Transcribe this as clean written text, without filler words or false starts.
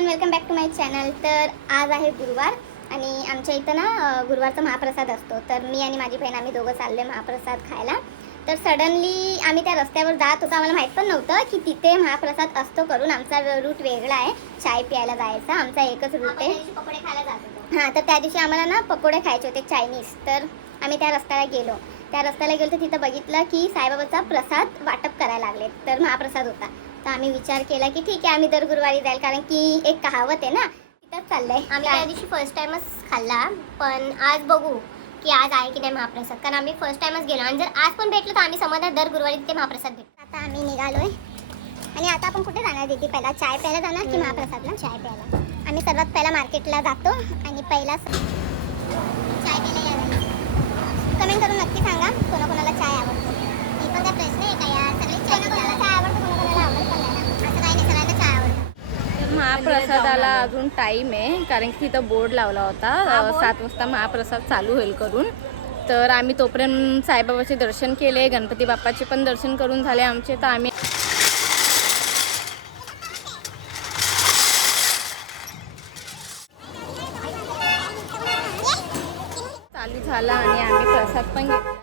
Everyone, welcome back to my channel. तर आज आहे गुरुवार आणि आमच्या इथं ना गुरुवारचा महाप्रसाद असतो। तर मी आणि माझी बहीण आम्ही दोघं चालले महाप्रसाद खायला। तर सडनली आम्ही त्या रस्त्यावर जात होतो, आम्हाला माहीत पण नव्हतं की तिथे महाप्रसाद असतो करून। आमचा रूट वेगळा आहे, चाय प्यायला जायचा, आमचा एकच रूट आहे। पकोडे खायला जात होतो। हां, तर त्या दिवशी आम्हाला ना पकोडे खायचे होते चायनीज। तर आम्ही त्या रस्त्याला गेलो तर तिथं बघितलं की साईबाबाचा प्रसाद वाटप करायला लागले। तर महाप्रसाद होता। तर आम्ही विचार केला की ठीक आहे, आम्ही दर गुरुवारी जाईल, कारण की एक कहावत आहे ना, तिथंच चाललंय। आम्ही त्या दिवशी फर्स्ट टाइमच खाल्ला, पण आज बघू की आज आहे की नाही महाप्रसाद, कारण आम्ही फर्स्ट टाइमच गेलो आणि जर आज पण भेटलो तर आम्ही समजणार दर गुरुवारी तिथे महाप्रसाद भेटतो। आता आम्ही निघालोय आणि आता आपण कुठे जाणार दीदी? पहिला चाय प्यायला जाणार की महाप्रसादला? चाय प्यायला। आम्ही सर्वात पहिला मार्केटला जातो आणि पहिला चाय प्यायला यायला। कमेंट करून नक्की सांगा कोणाकोणाला चाय आवडतो। मी पण काय प्रश्न आहे का यार, सगळे कोणाकोणाला चाय आवडतो, कोणाकोणाला आवडत पण नाही ना, असं काही नाही, सगळ्यांना चाय आवडतो। महाप्रसादाला अजून टाईम आहे, कारण की तिथं बोर्ड लावला होता 7 वाजता महाप्रसाद चालू होईल करून। तर आम्ही तोपर्यंत साईबाबाचे दर्शन केले, गणपती बाप्पाचे पण दर्शन करून झाले आमचे। तर आम्ही चालू झाला आणि आम्ही प्रसाद पण घेतला।